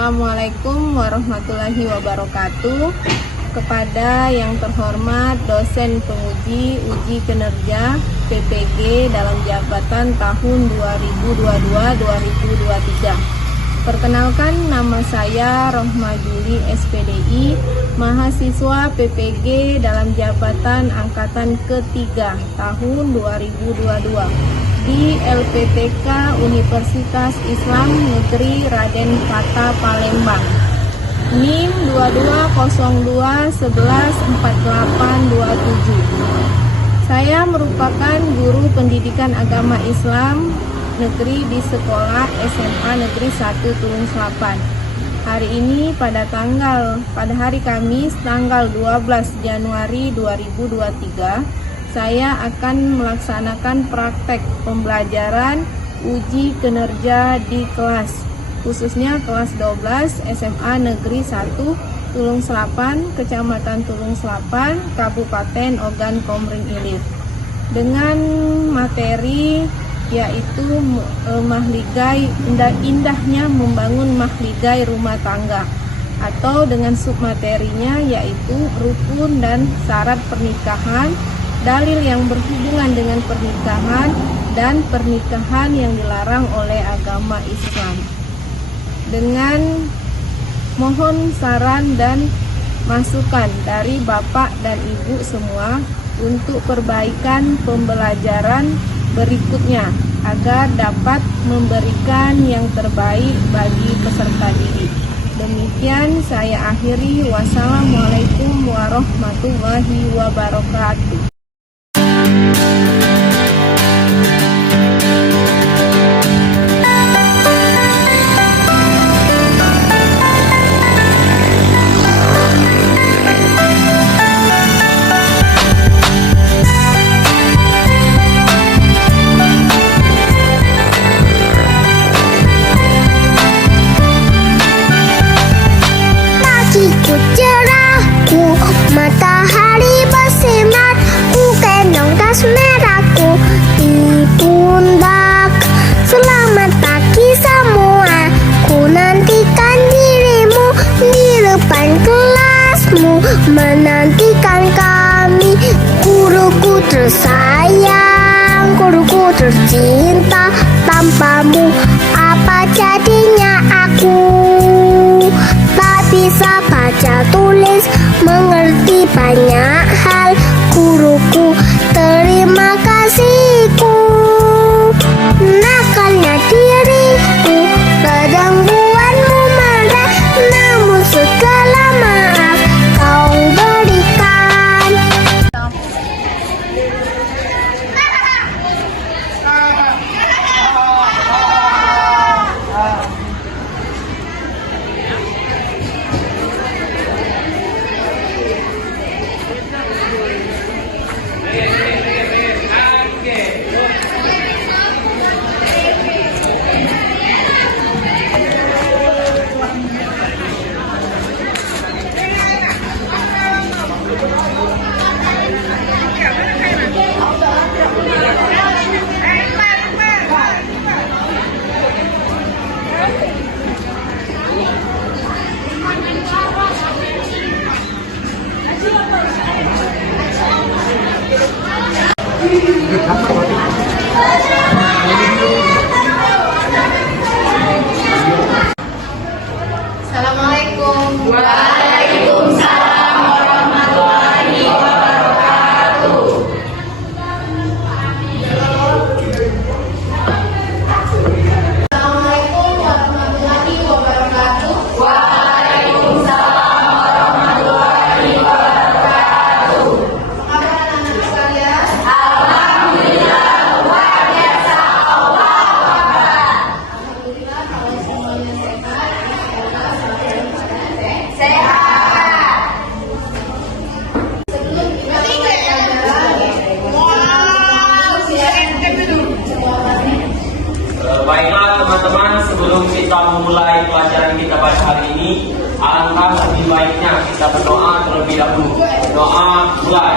Assalamualaikum warahmatullahi wabarakatuh. Kepada yang terhormat dosen penguji uji kinerja PPG dalam jabatan tahun 2022-2023. Perkenalkan, nama saya Rohma Juli SPDI, mahasiswa PPG dalam jabatan angkatan ketiga tahun 2022 di LPTK Universitas Islam Negeri Raden Fata Palembang. NIM 2202114827. Saya merupakan guru pendidikan agama Islam negeri di sekolah SMA Negeri 1 Tulung Selapan. Hari ini pada hari Kamis tanggal 12 Januari 2023, saya akan melaksanakan praktek pembelajaran uji kinerja di kelas, khususnya kelas 12 SMA Negeri 1 Tulung Selapan, Kecamatan Tulung Selapan, Kabupaten Ogan Komering Ilir, dengan materi yaitu mahligai, indahnya membangun mahligai rumah tangga, atau dengan submaterinya yaitu rukun dan syarat pernikahan, dalil yang berhubungan dengan pernikahan, dan pernikahan yang dilarang oleh agama Islam. Dengan mohon saran dan masukan dari Bapak dan Ibu semua untuk perbaikan pembelajaran berikutnya agar dapat memberikan yang terbaik bagi peserta didik. Demikian saya akhiri. Wassalamualaikum warahmatullahi wabarakatuh. Matahari bersinar, ku gendong tas merahku di pundak. Selamat pagi semua, ku nantikan dirimu di depan kelasmu, menantikan kami. Guruku tersayang, guruku tercinta, tanpamu apa jadinya aku? Tak bisa baca tulis, mengerti banyak hal. Guruku, terima kasihku. Nakalnya diriku, kadang buatmu marah, namun segala maaf kau berikan. Assalamualaikum semuanya sehat, semoga selalu pada sehat. Sebelum kita mulai pelajaran, baiklah teman-teman, sebelum kita memulai pelajaran kita pada hari ini, alangkah lebih baiknya kita berdoa terlebih dahulu. Doa mulai.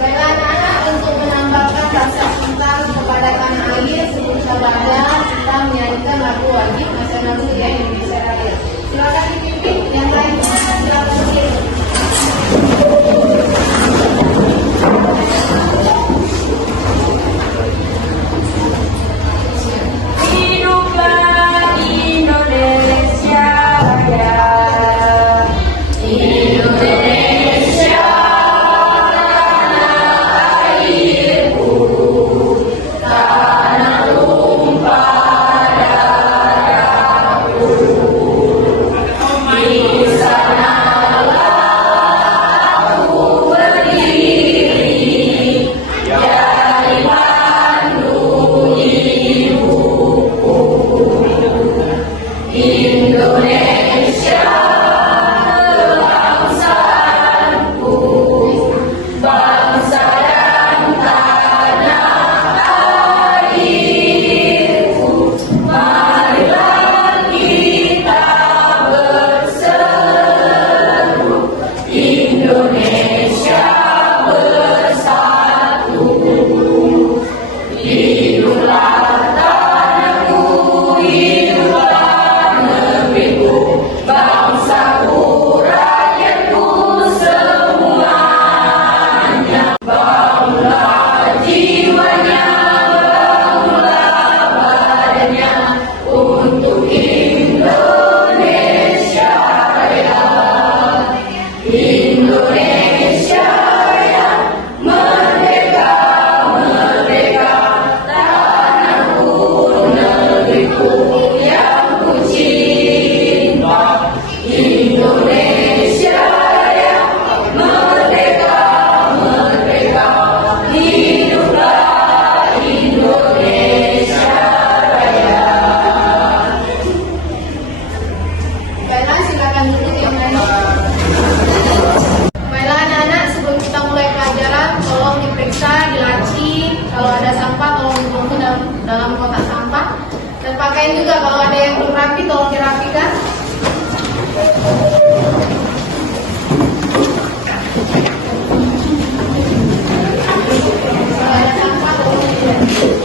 baiklah anak-anak, untuk menambahkan rasa cinta kepada tanah air, sebelum sabada kita menyanyikan lagu wajib nasional Suria Indonesia Raya. Silakan dipimpin, yang lainnya silakan berdiri. Hiduplah Indonesia Raya. Indonesia tanah airku, tanah tumpah darahku. Di sanalah aku berdiri, dari Bandung ibuku. Indonesia bangsaku, bangsa dan tanah airku. Marilah kita berseru, Indonesia bersatu. Hiduplah tanahku, hiduplah negeriku, bangsaku, rakyatku semuanya. Bangunlah jiwanya, bangunlah badannya, untuk Indonesia Raya. Indonesia Raya, merdeka, merdeka, tanahku, negeriku yang ku cinta. Indonesia Raya, merdeka, merdeka, hiduplah Indonesia Raya. Baiklah, silakan duduk yang lain. Baiklah anak-anak, sebelum kita mulai pelajaran, tolong diperiksa di laci. Kalau ada sampah, tolong ditumpuk dalam kotak sampah. Dan pakaian juga, kalau ada yang belum rapi, tolong dirapikan. Kalau ada sampah, tolong dirapikan.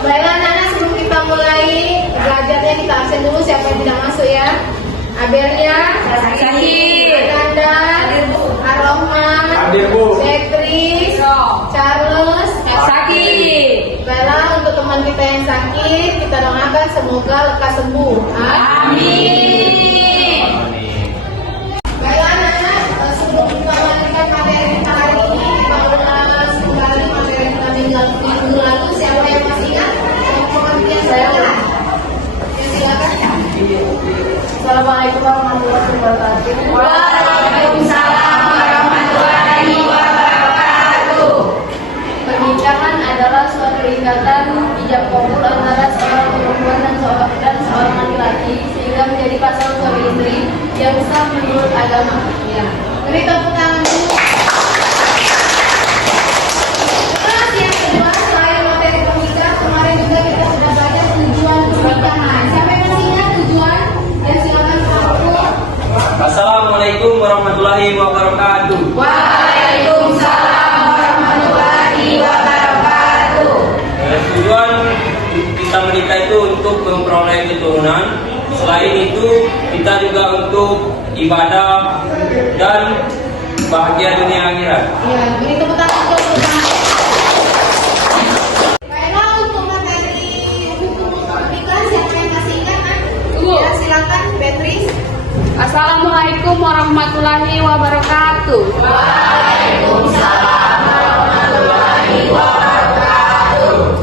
Baiklah anak-anak, sebelum kita mulai belajarnya, kita absen dulu siapa yang tidak masuk ya. Abelia, Ananda, Ar-Rahman, Hadir, Bu. Setri, Charles, sakit. Baiklah, untuk teman kita yang sakit, kita doakan semoga lekas sembuh. Amin. Baiklah anak-anak, sebelum kita melanjutkan materi kita hari ini, kita ulas kembali materi kita minggu lalu. Siapa yang masih ingat? Yang pengertian saya. Ya, silakan. Assalamualaikum warahmatullahi wabarakatuh. Waalaikumsalam warahmatullahi wabarakatuh. Pernikahan adalah suatu ikatan ijab kabul antara seorang perempuan dan seorang laki-laki sehingga menjadi pasangan suami istri yang sah menurut agama. Ya. Beri tepuk tangan dulu. Terus yang kedua, selain materi pernikahan, kemarin juga kita sudah belajar tujuan pernikahan. Siapa yang masih ingat tujuan? Ya, silakan Pak. Assalamualaikum warahmatullahi wabarakatuh. Waalaikumsalam warahmatullahi wabarakatuh. Tujuan kita menikah itu untuk memperoleh keturunan. Selain itu, kita juga untuk ibadah dan bahagia dunia akhirat. Ya, beri tepuk tangan untuk perusahaan. Baiklah, untuk materi hukum pernikahan siapa yang masih ingat kan? Ya, silakan Beatrice. Assalamualaikum warahmatullahi wabarakatuh. Waalaikumsalam warahmatullahi wabarakatuh.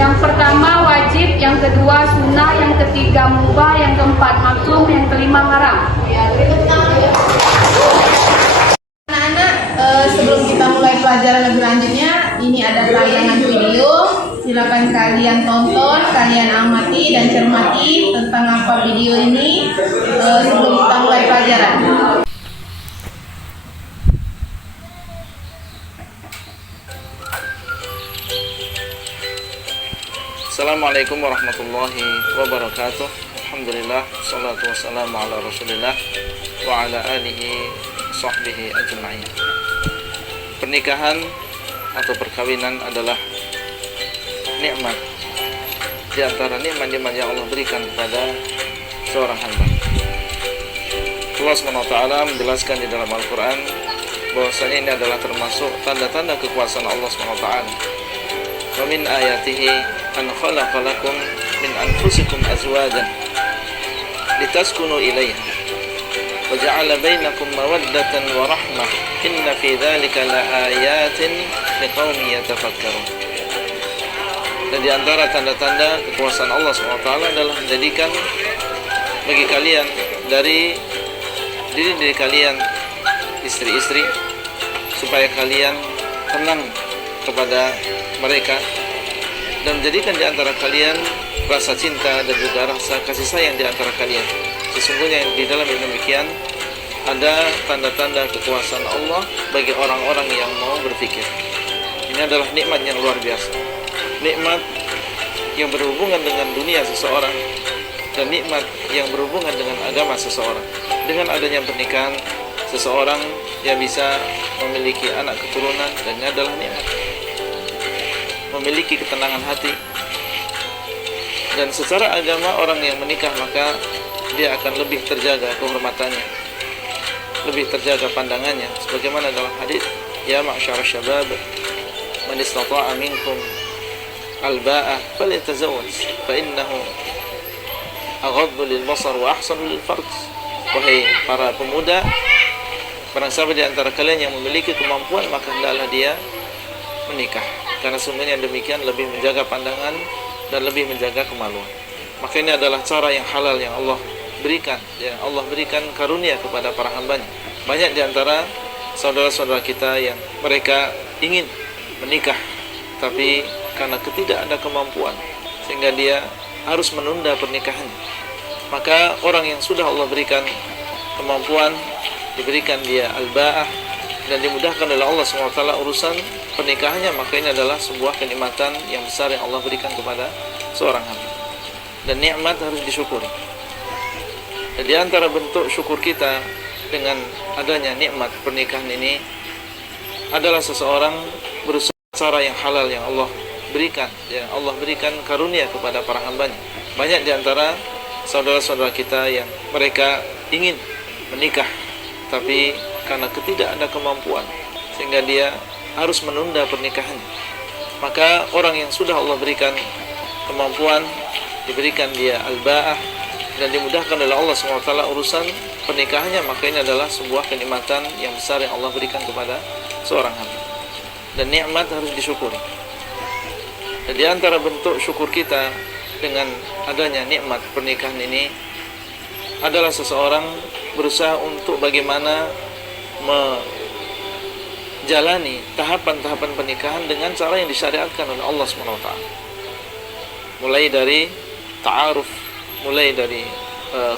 Yang pertama wajib, yang kedua sunnah, yang ketiga mubah, yang keempat makruh, yang kelima haram. Ya, beri tepuk tangan ya. Anak-anak, sebelum kita mulai pelajaran lebih lanjutnya, ini ada tayangan video. Silakan kalian tonton, kalian amati dan cermati tentang apa video ini sebelum kita mulai pelajaran. Assalamualaikum warahmatullahi wabarakatuh. Alhamdulillah, salatu wassalamu ala rasulillah wa ala alihi sahbihi ajma'in. Pernikahan atau perkawinan adalah nikmat di antara nikmat-nikmat yang Allah berikan kepada seorang hamba. Allah SWT menjelaskan di dalam Al-Quran bahwasanya ini adalah termasuk tanda-tanda kekuasaan Allah SWT. Wa min ayatihi an khalaqa lakum min anfusikum azwajan litaskunu ilaiha wa ja'ala bainakum mawaddatan wa rahmah inna fi dzalika laayatin liqaumin yatafakkarun. Dan di antara tanda-tanda kekuasaan Allah SWT adalah menjadikan bagi kalian dari diri kalian istri-istri supaya kalian tenang kepada mereka dan menjadikan di antara kalian rasa cinta dan juga rasa kasih sayang di antara kalian. Sesungguhnya di dalam demikian ada tanda-tanda kekuasaan Allah bagi orang-orang yang mau berpikir. Ini adalah nikmat yang luar biasa, nikmat yang berhubungan dengan dunia seseorang dan nikmat yang berhubungan dengan agama seseorang. Dengan adanya pernikahan, seseorang yang bisa memiliki anak keturunan dan ini adalah nikmat, memiliki ketenangan hati. Dan secara agama orang yang menikah maka dia akan lebih terjaga kehormatannya, lebih terjaga pandangannya, sebagaimana dalam hadis, ya ma'syarasy syabab man istata'a minkum al-ba'ah falyatazawwaj fa innahu aghaddu lil basar wa ahsanu lil farj. Wahai para pemuda, barang siapa di antara kalian yang memiliki kemampuan maka hendaklah dia menikah, karena sebenarnya demikian lebih menjaga pandangan dan lebih menjaga kemaluan. Maka ini adalah cara yang halal yang Allah berikan, yang Allah berikan karunia kepada para hambanya. Banyak di antara saudara-saudara kita yang mereka ingin menikah tapi karena tidak ada kemampuan sehingga dia harus menunda pernikahannya. Maka orang yang sudah Allah berikan kemampuan, diberikan dia al-ba'ah dan dimudahkan oleh Allah SWT urusan pernikahannya, maka ini adalah sebuah kenikmatan yang besar yang Allah berikan kepada seorang hamba. Dan nikmat harus disyukuri. Dan di antara bentuk syukur kita dengan adanya nikmat pernikahan ini adalah seseorang berusaha cara yang halal yang Allah berikan, yang Allah berikan karunia kepada para hambanya. Banyak di antara saudara-saudara kita yang mereka ingin menikah tapi karena tidak ada kemampuan sehingga dia harus menunda pernikahannya. Maka orang yang sudah Allah berikan kemampuan, diberikan dia al-ba'ah dan dimudahkan oleh Allah SWT urusan pernikahannya, maka ini adalah sebuah kenikmatan yang besar yang Allah berikan kepada seorang hamba. Dan nikmat harus disyukuri. Dan di antara bentuk syukur kita dengan adanya nikmat pernikahan ini adalah seseorang berusaha untuk bagaimana menjalani tahapan-tahapan pernikahan dengan cara yang disyariatkan oleh Allah SWT. Mulai dari ta'aruf, mulai dari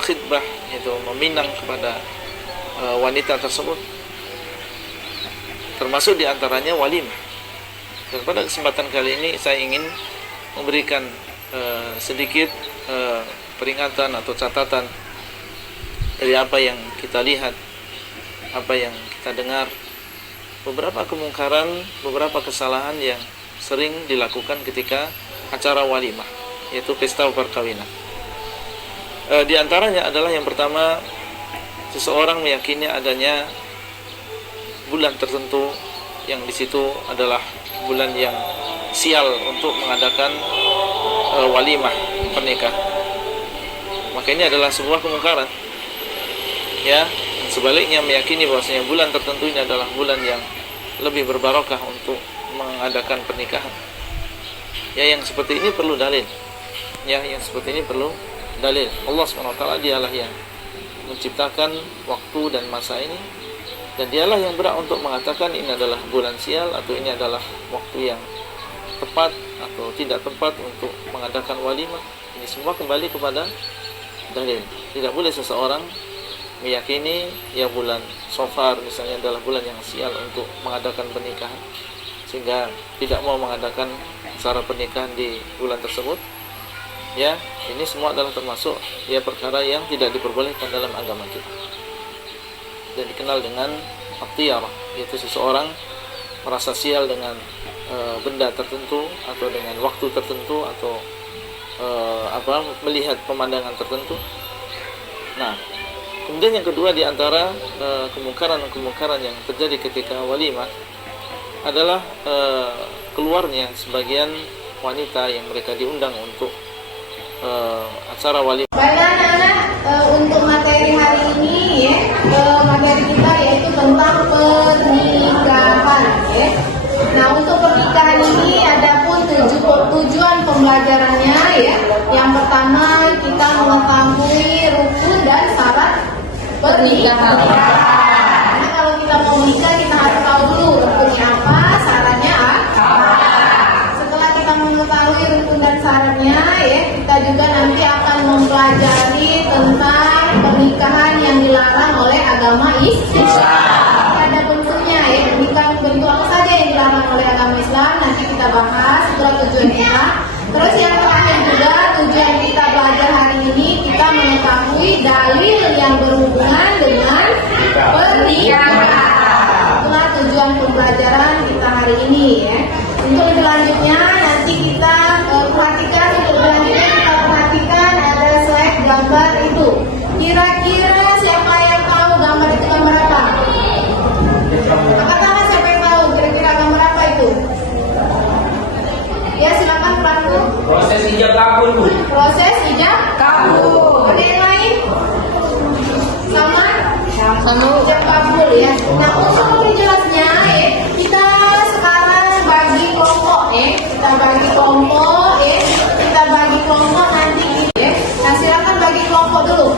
khidbah, yaitu meminang kepada wanita tersebut, termasuk diantaranya walimah. Dan pada kesempatan kali ini saya ingin memberikan sedikit peringatan atau catatan dari apa yang kita lihat, apa yang kita dengar, beberapa kemungkaran, beberapa kesalahan yang sering dilakukan ketika acara walimah. yaitu pesta perkawinan. Di antaranya adalah yang pertama, seseorang meyakini adanya bulan tertentu yang di situ adalah bulan yang sial untuk mengadakan walimah pernikahan. Maka ini adalah sebuah kemungkaran. Ya, sebaliknya meyakini bahwasanya bulan tertentu ini adalah bulan yang lebih berbarokah untuk mengadakan pernikahan. Ya, yang seperti ini perlu dalil. Ya, yang seperti ini perlu dalil. Allah SWT dialah yang menciptakan waktu dan masa ini, dan dialah yang berhak untuk mengatakan ini adalah bulan sial atau ini adalah waktu yang tepat atau tidak tepat untuk mengadakan walimah. Ini semua kembali kepada dalil. Tidak boleh seseorang meyakini ya bulan Safar misalnya adalah bulan yang sial untuk mengadakan pernikahan, sehingga tidak mau mengadakan acara pernikahan di bulan tersebut. Ya, ini semua adalah termasuk ya perkara yang tidak diperbolehkan dalam agama kita, dan dikenal dengan at-tiyarah, yaitu seseorang merasa sial dengan benda tertentu atau dengan waktu tertentu atau melihat pemandangan tertentu. Nah, kemudian yang kedua di antara kemungkaran yang terjadi ketika walimah adalah keluarnya sebagian wanita yang mereka diundang untuk acara walimah. Baiklah anak-anak, untuk materi hari ini ya, materi kita yaitu tentang pernikahan ya. Nah, untuk pernikahan ini ada pun tujuan pembelajarannya ya. Yang pertama, kita mengetahui rukun dan syarat pernikahan. Karena kalau kita mau menikah, kita harus tahu dulu rukunnya apa, syaratnya apa. Setelah kita mengetahui rukun dan syaratnya ya, kita juga nanti akan mempelajari tentang pernikahan yang dilarang oleh agama Islam. Ada bentuknya ya, pernikahan bentuk apa saja yang dilarang oleh agama Islam, nanti kita bahas setelah tujuannya. Terus yang terakhir juga, tujuan kita belajar hari ini, kita mengetahui dalil yang berhubungan dengan pernikahan. Itulah tujuan pembelajaran kita hari ini ya. Untuk selanjutnya nanti kita perhatikan, untuk selanjutnya kita perhatikan ada slide gambar itu. Kira-kira siapa yang tahu gambar itu gambar apa? Angkat tangan siapa yang tahu kira-kira gambar apa itu? Ya, silakan Pelaku. Proses ijab kabul, Bu. Proses ijab kabul. Ada yang lain? Sama? Ijab kabul ya. Nah, untuk lebih jelasnya ya, kita sekarang bagi kelompok ya. Kita bagi kelompok ya. Kita bagi kelompok nanti ya. Nah, silakan bagi kelompok dulu.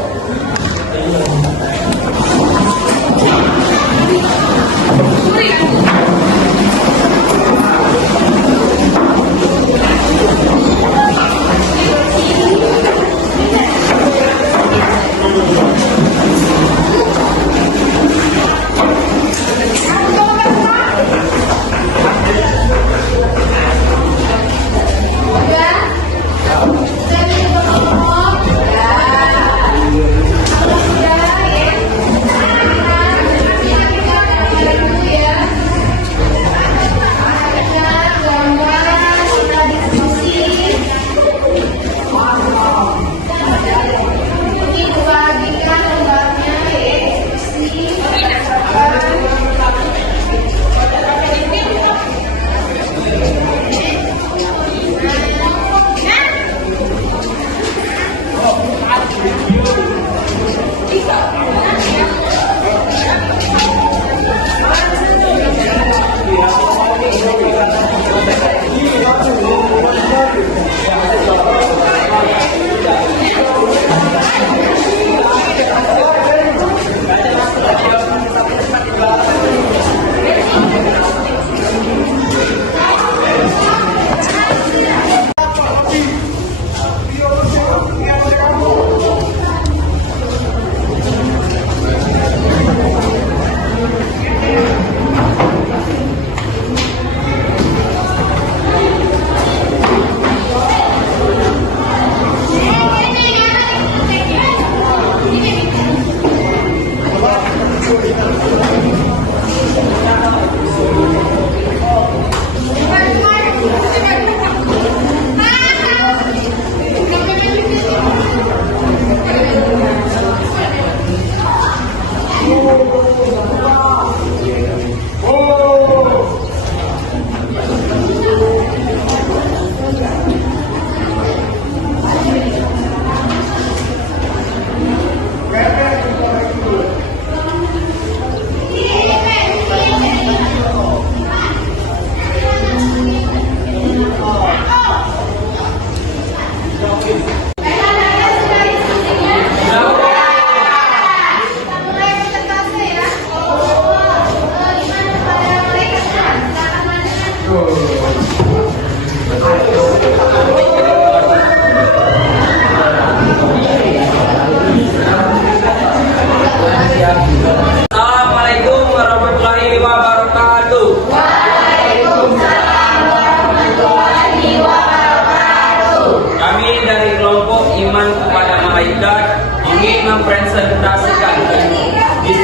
malaikat ingin mempresentasikan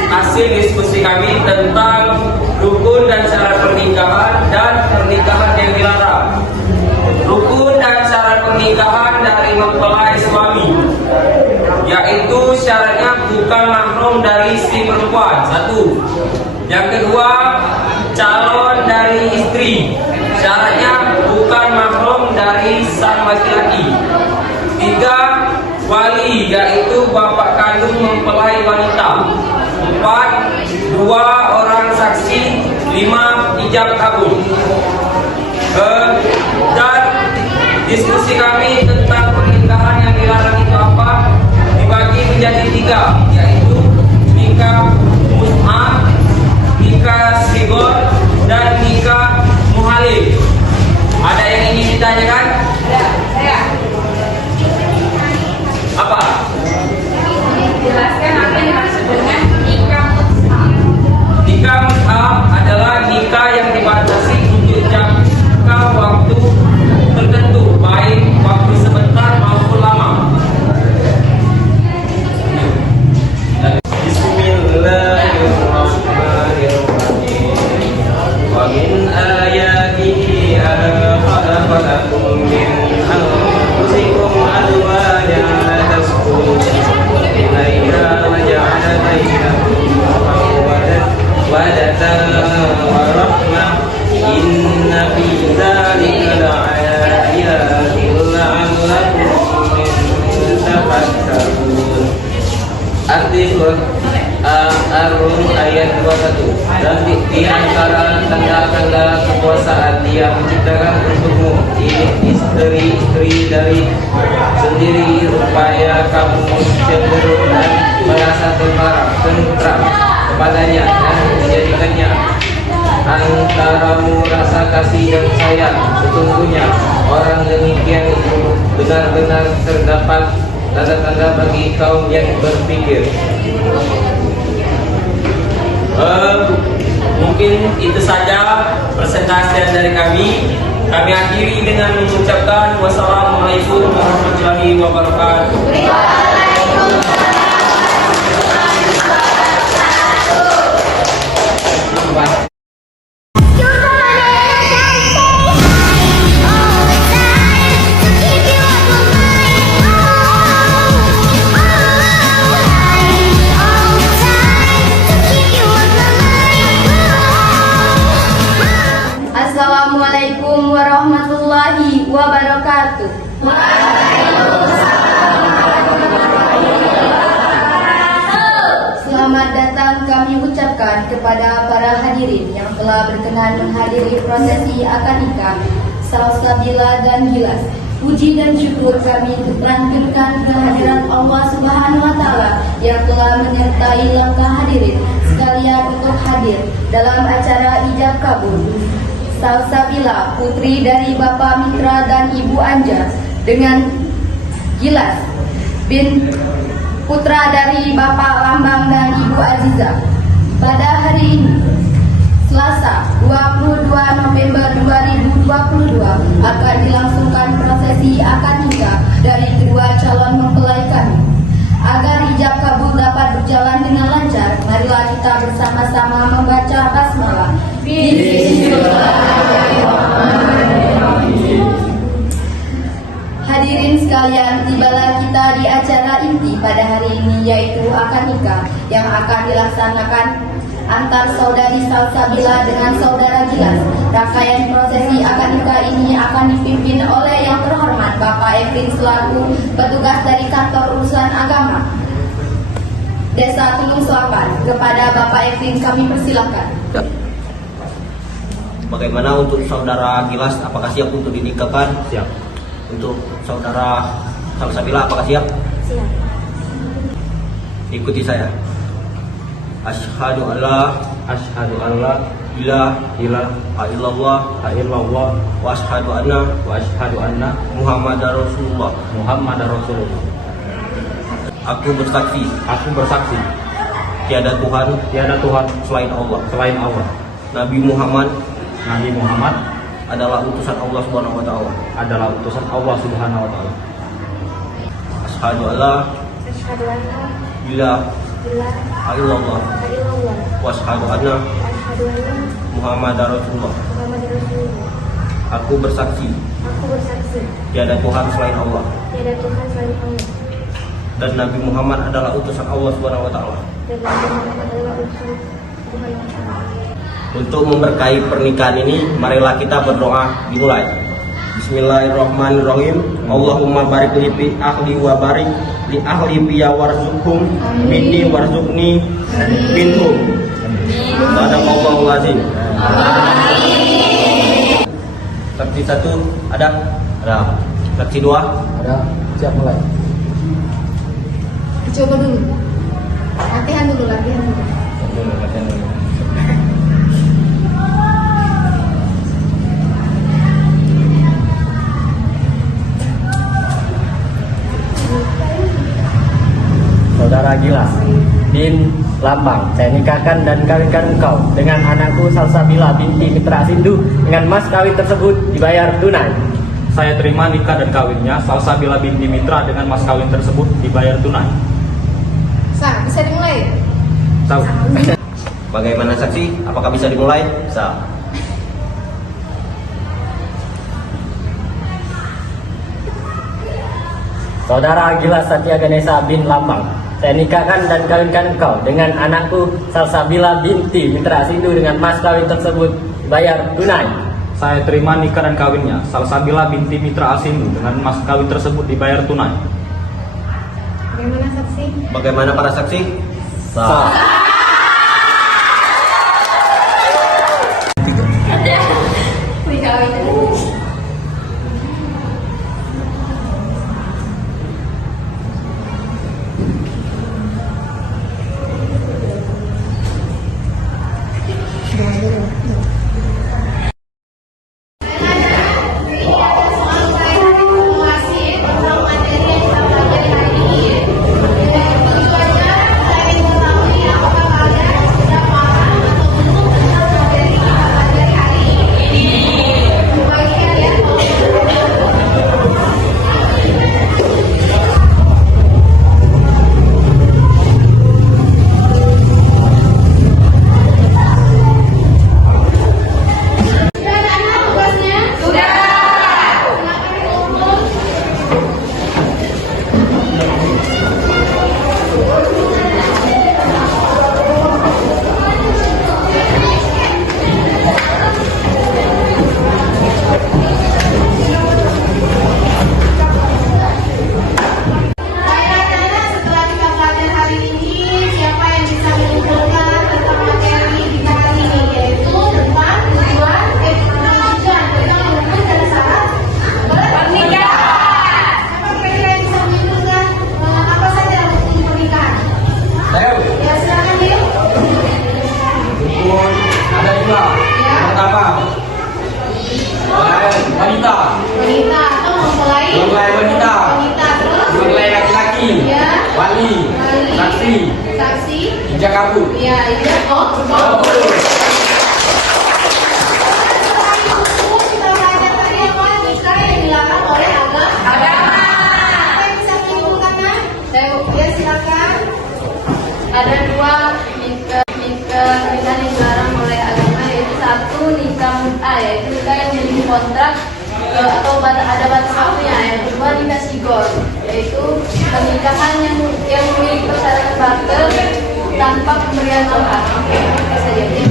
hasil diskusi kami tentang rukun dan syarat pernikahan dan pernikahan yang dilarang. Rukun dan syarat pernikahan dari mempelai suami, yaitu syaratnya bukan mahram dari istri perempuan, satu. Yang kedua, calon dari istri, syaratnya bukan mahram dari sang laki-laki. Tiga, wali, yaitu bapak kandung mempelai wanita. Empat, dua orang saksi. Lima, ijab kabul. Dan diskusi kami tentang pernikahan yang dilarang itu apa? Dibagi menjadi tiga, yaitu nikah mus'ah, nikah sigor, dan nikah muhalil. Ada yang ingin ditanyakan? Saya. Apa? Jelaskan apa yang dimaksud dengan nikah mus'ah. Nikah mus'ah adalah nikah yang dibatasi untuk jangka waktu tertentu, baik waktu sebentar maupun lama. Bismillahirrahmanirrahim. Wa min ayatihi khalaqalakum min anfusikum azwajan litaskunu ilaiha wa ja'ala bainakum mawadatan wa rahmah. Inna fi dzalika la'ayatin la'allakum tatafakkarun. Arti surat Ar-Rum ayat 21. Dan di antara tanda-tanda kekuasaan Dia menciptakan untukmu istri-istri dari sendiri supaya kamu cenderung dan merasa tentram kepadanya dan menjadikannya antaramu rasa kasih dan sayang. Sesungguhnya orang demikian itu benar-benar terdapat tanda-tanda bagi kaum yang berpikir. Mungkin itu saja presentasian dari kami. Kami akhiri dengan mengucapkan wassalamualaikum warahmatullahi wabarakatuh. Assalamualaikum warahmatullahi wabarakatuh. Selamat datang kami ucapkan kepada para hadirin yang telah berkenan menghadiri prosesi akad nikah Salsabila dan Gilas. Puji dan syukur kami lantunkan kehadiran Allah Subhanahu wa Ta'ala yang telah menyertai langkah hadirin sekalian untuk hadir dalam acara ijab kabul Salsabila, putri dari Bapak Mitra dan Ibu Anja, dengan Gilas bin putra dari Bapak Lambang dan Ibu Aziza. Pada hari ini, Selasa 22 November 2022, akan dilangsungkan prosesi akad nikah dari kedua calon mempelai kami. Agar ijab kabul dapat berjalan dengan lancar, marilah kita bersama-sama membaca basmalah. Bismillahirrahmanirrahim. Hadirin sekalian, tibalah kita di acara inti pada hari ini, yaitu akad nikah yang akan dilaksanakan antar saudari Salsabila dengan saudara Gilas. Rangkaian prosesi akad nikah ini akan dipimpin oleh yang terhormat Bapak Efrin selaku petugas dari kantor urusan agama Desa Tulung Selapan. Kepada Bapak Efrin kami persilakan. Bagaimana untuk saudara Gilas, apakah siap untuk dinikahkan? Siap. Untuk saudara Salsabila, apakah siap? Siap. Ikuti saya. Asyhadu alla ilaha illallah wa asyhadu anna Muhammadar Rasulullah. Aku bersaksi tiada Tuhan selain Allah. Nabi Muhammad adalah utusan Allah Subhanahu wa taala. Asyhadu alla Asyhadu anna ilaha ilaha illallah illallah wa asyhadu anna Asyhadu anna Muhammadar Rasulullah. Muhammadar Rasulullah. Aku bersaksi Aku bersaksi tiada Tuhan selain Allah tiada Tuhan selain Allah dan Nabi Muhammad adalah utusan Allah Subhanahu wa taala. dan Nabi Muhammad adalah utusan Tuhan yang sama. Untuk memberkahi pernikahan ini, marilah kita berdoa dimulai. Bismillahirrahmanirrahim. Allahumma barik li fi ahli wa barik li ahli biya warzuqhum minni warzuqni minhum. Sadaqallahul azim. Saksi 1 ada? Ada. Saksi 2 Ada. Siap mulai. Coba dulu. Latihan dulu. Saudara Gilas bin Lambang, saya nikahkan dan kawinkan engkau dengan anakku Salsabila binti Mitra Sindu dengan mas kawin tersebut dibayar tunai. Saya terima nikah dan kawinnya Salsabila binti Mitra dengan mas kawin tersebut dibayar tunai. Sah, bisa dimulai. Tahu? Bagaimana saksi? Apakah bisa dimulai? Bisa. Saudara Gilas Satya Ganesha bin Lambang, saya nikahkan dan kawinkan engkau dengan anakku Salsabila binti Mitra Sindu dengan mas kawin tersebut bayar tunai. Saya terima nikah dan kawinnya Salsabila binti Mitra Asindu dengan mas kawin tersebut dibayar tunai. Bagaimana saksi? Bagaimana para saksi? Sah. Ijak kabur. Iya, ijak. Oh. Kita belajar tadi apa? Nikah yang dilarang oleh agama. Apa yang bisa menyimpulkannya? Ya, silakan. Ada dua nikah yang dilarang oleh agama, yaitu satu nikah mut'ah, yaitu nikah yang memiliki kontrak atau ada batas waktunya. Yang kedua nikah sigor, yaitu pernikahan yang memiliki persyaratan batal tanpa pemberian mahar. Itu saja.